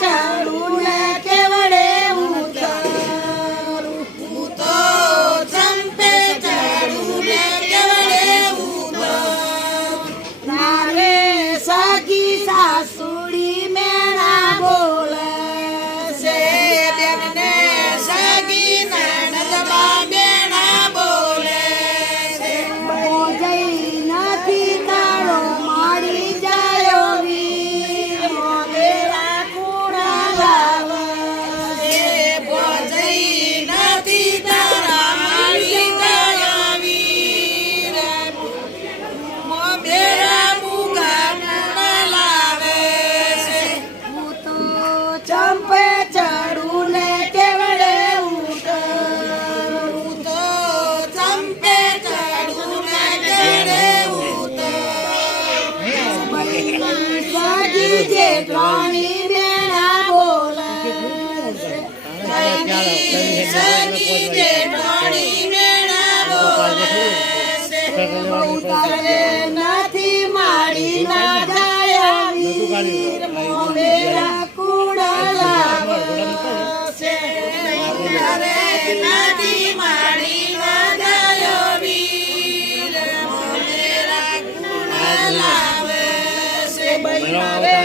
ચડું ને કેવડે ઉતરું હું તો ચંપે ચડું ને કેવડે ઉતરું મારે સગી સાસુડી મેણા બોલે છે બેનને સગી નણંદબા મેણા બોલે છે બોજઈ નથી તારો મારી જાયો વીર મોગેરા કુણા લાવે છે બોજઈ નથી તારા મારી જાયો વીર મોગેરા મુગા કુણા લાવે છે હું તો ચંપે ચડું ને કેવડે ઉતરું હું તો ચંપે ચડું ને કેવડે ઉતરું સગી જેઠાણી મેણા બોલે છે સગી જેઠાણી મેણા બોલે છે ઉતારે નથી માડી ના જાય વીર મોમેરા કુડા લાવે છે ઉતારે નથી માડી ના જાય વીર મોમેરા કુડા લાવે છે